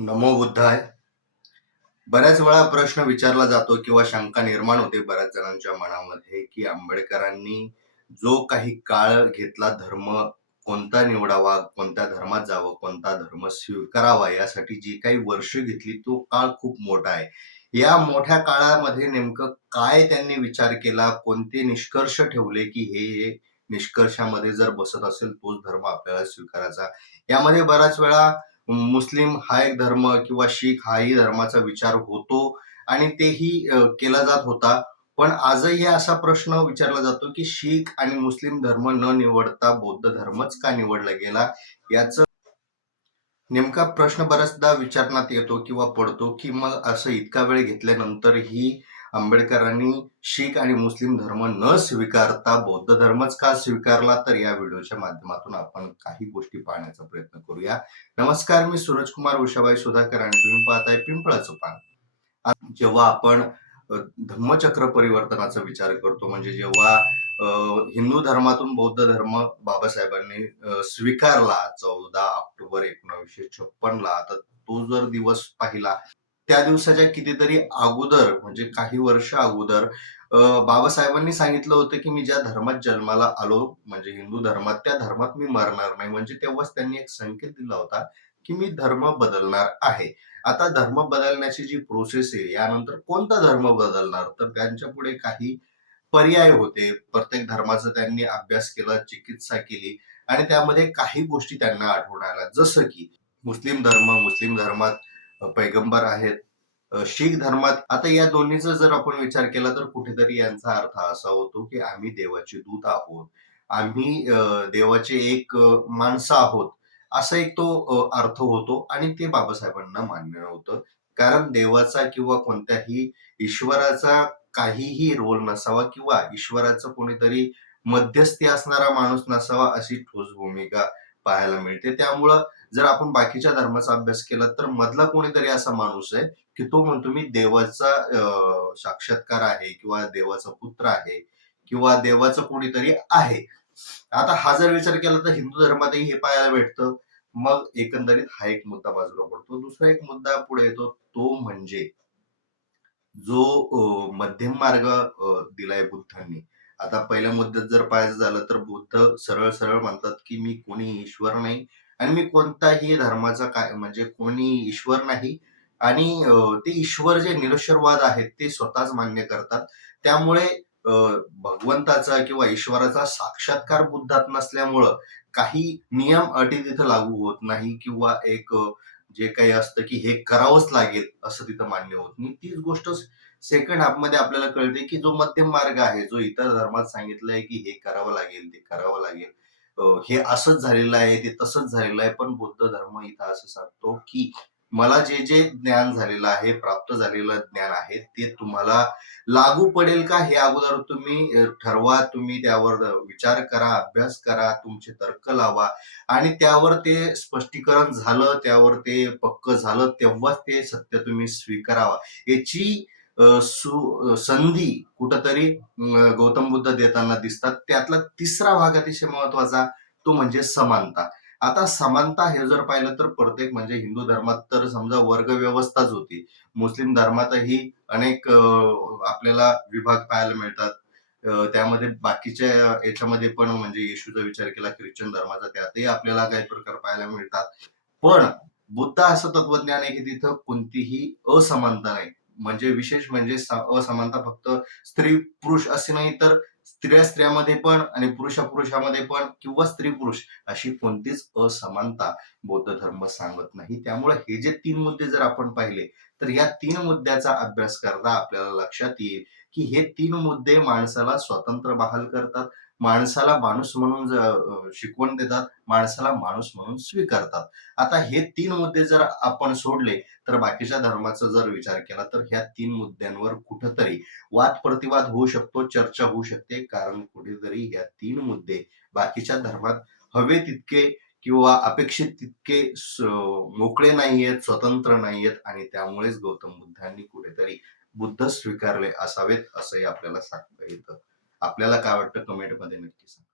नमो बुद्धाय. बऱ्याच वेळा प्रश्न विचारला जातो किंवा शंका निर्माण होते बऱ्याच जणांच्या मनामध्ये की आंबेडकरांनी जो काही काळ घेतला धर्म कोणता निवडावा कोणत्या धर्मात जावं कोणता धर्म स्वीकारावा यासाठी जी काही वर्ष घेतली तो काळ खूप मोठा आहे. या मोठ्या काळामध्ये नेमकं काय त्यांनी विचार केला कोणते निष्कर्ष ठेवले की हे हे निष्कर्षामध्ये जर बसत असेल तोच धर्म आपल्याला स्वीकारायचा. यामध्ये बऱ्याच वेळा मुस्लिम हा एक धर्म किंवा शीख हाही धर्माचा विचार होतो आणि तेही केला जात होता. पण आजही असा प्रश्न विचारला जातो की शीख आणि मुस्लिम धर्म न निवडता बौद्ध धर्मच का निवडला गेला? याचं नेमका प्रश्न बऱ्याचदा विचारण्यात येतो किंवा पडतो की मग असं इतका वेळ घेतल्यानंतरही आंबेडकरांनी शीख आणि मुस्लिम धर्म न स्वीकारता बौद्ध धर्मच का स्वीकारला? तर या व्हिडिओच्या माध्यमातून आपण काही गोष्टी पाहण्याचा प्रयत्न करूया. नमस्कार मी सूरज कुमार उषाबाई सुधाकर आणि तुम्ही पाहताय पिंपळाचं पान जेव्हा आपण धम्मचक्र परिवर्तनाचा विचार करतो म्हणजे जेव्हा हिंदू धर्मातून बौद्ध धर्म बाबासाहेबांनी स्वीकारला चौदा ऑक्टोबर एकोणीसशे छप्पन ला तर तो जर दिवस पाहिला त्या दिवसाच्या कितीतरी अगोदर म्हणजे काही वर्ष अगोदर बाबासाहेबांनी सांगितलं होतं की मी ज्या धर्मात जन्माला आलो म्हणजे हिंदू धर्मात त्या धर्मात मी मरणार नाही. म्हणजे तेव्हाच त्यांनी एक संकेत दिला होता की मी धर्म बदलणार आहे. आता धर्म बदलण्याची जी प्रोसेस आहे यानंतर कोणता धर्म बदलणार? तर त्यांच्या पुढे काही पर्याय होते. प्रत्येक धर्माचा त्यांनी अभ्यास केला चिकित्सा केली आणि त्यामध्ये काही गोष्टी त्यांना आठवण आल्या जसं की मुस्लिम धर्म मुस्लिम धर्मात पैगंबर आहेत. शीख धर्मात आता या दोन्हीचा जर आपण विचार केला तर कुठेतरी यांचा अर्थ असा होतो की आम्ही देवाचे दूत आहोत. आम्ही देवाचे एक माणसं आहोत असा एक तो अर्थ होतो आणि ते बाबासाहेबांना मान्य नव्हतं. कारण देवाचा किंवा कोणत्याही ईश्वराचा काहीही रोल नसावा किंवा ईश्वराचं कोणीतरी मध्यस्थी असणारा माणूस नसावा अशी ठोस भूमिका पाहायला मिळते. त्यामुळं जर आपण बाकीच्या धर्माचा अभ्यास केला तर मधला कोणीतरी असा माणूस आहे की तो म्हणतो मी देवाचा साक्षात्कार आहे किंवा देवाचा पुत्र आहे किंवा देवाचं कोणीतरी आहे. आता हा जर विचार केला तर हिंदू धर्मातही हे पाहायला भेटतं. मग एकंदरीत हा एक मुद्दा बाजूला पडतो. दुसरा एक मुद्दा पुढे येतो तो म्हणजे जो मध्यम मार्ग दिलाय बुद्धांनी आता पहिल्या मुद्द्यात जर पाहायचं झालं तर बुद्ध सरळ सरळ म्हणतात की मी कोणी ईश्वर नाही आणि मी कोणताही धर्माचा काय म्हणजे कोणी ईश्वर नाही. आणि ते ईश्वर जे निरश्वरवाद आहेत ते स्वतःच मान्य करतात. त्यामुळे भगवंताचा किंवा ईश्वराचा साक्षात्कार बुद्धात नसल्यामुळं काही नियम अटी तिथं लागू होत नाही किंवा एक जे काही असतं की हे करावंच लागेल असं तिथं मान्य होत नाही. तीच गोष्ट सेकंड हाफमध्ये आपल्याला कळते की जो मध्यम मार्ग आहे जो इतर धर्मात सांगितलाय की हे करावं लागेल ते करावं लागेल हे असंच झालेलं आहे ते तसंच झालेलं आहे पण बुद्ध धर्म इथं असं सांगतो की मला जे जे ज्ञान झालेलं आहे प्राप्त झालेलं ज्ञान आहे ते तुम्हाला लागू पडेल का? हे अगोदर तुम्ही ठरवा तुम्ही त्यावर विचार करा अभ्यास करा तुमचे तर्क लावा आणि त्यावर ते स्पष्टीकरण झालं त्यावर ते पक्क झालं तेव्हाच ते सत्य तुम्ही स्वीकारावा. याची सु संधी कुठंतरी गौतम बुद्ध देताना दिसतात. त्यातला तिसरा भाग अतिशय महत्त्वाचा तो म्हणजे समानता. आता समानता हे जर पाहिलं तर प्रत्येक म्हणजे हिंदू धर्मात तर समजा वर्ग व्यवस्थाच होती. मुस्लिम धर्मातही अनेक आपल्याला विभाग पाहायला मिळतात. त्यामध्ये बाकीच्या याच्यामध्ये पण म्हणजे येशूचा विचार केला ख्रिश्चन धर्माचा त्यातही आपल्याला काही प्रकार पाहायला मिळतात. पण बुद्ध असं तत्वज्ञान आहे की तिथं कोणतीही असमानता नाही. म्हणजे विशेष म्हणजे असमानता फक्त स्त्री पुरुष असे नाही तर स्त्रिया स्त्रियामध्ये पण आणि पुरुषा पुरुषामध्ये पण किंवा स्त्री पुरुष अशी कोणतीच असमानता बौद्ध धर्म सांगत नाही. त्यामुळे हे जे तीन मुद्दे जर आपण पाहिले तर या तीन मुद्द्याचा अभ्यास करता आपल्याला लक्षात येईल की हे तीन मुद्दे माणसाला स्वतंत्र बहाल करतात. माणसाला माणूस म्हणून शिकवण देतात माणसाला माणूस म्हणून स्वीकारतात. आता हे तीन मुद्दे जर आपण सोडले तर बाकीच्या धर्माचा जर विचार केला तर ह्या तीन मुद्द्यांवर कुठंतरी वाद प्रतिवाद होऊ शकतो चर्चा होऊ शकते. कारण कुठेतरी ह्या तीन मुद्दे बाकीच्या धर्मात हवे तितके किंवा अपेक्षित तितके मोकळे नाहीयेत स्वतंत्र नाहीयेत आणि त्यामुळेच गौतम बुद्धांनी कुठेतरी बुद्ध स्वीकारले असावेत असंही आपल्याला सांगता येतं. आपल्याला काय वाटतं कमेंटमध्ये नक्की सांगा.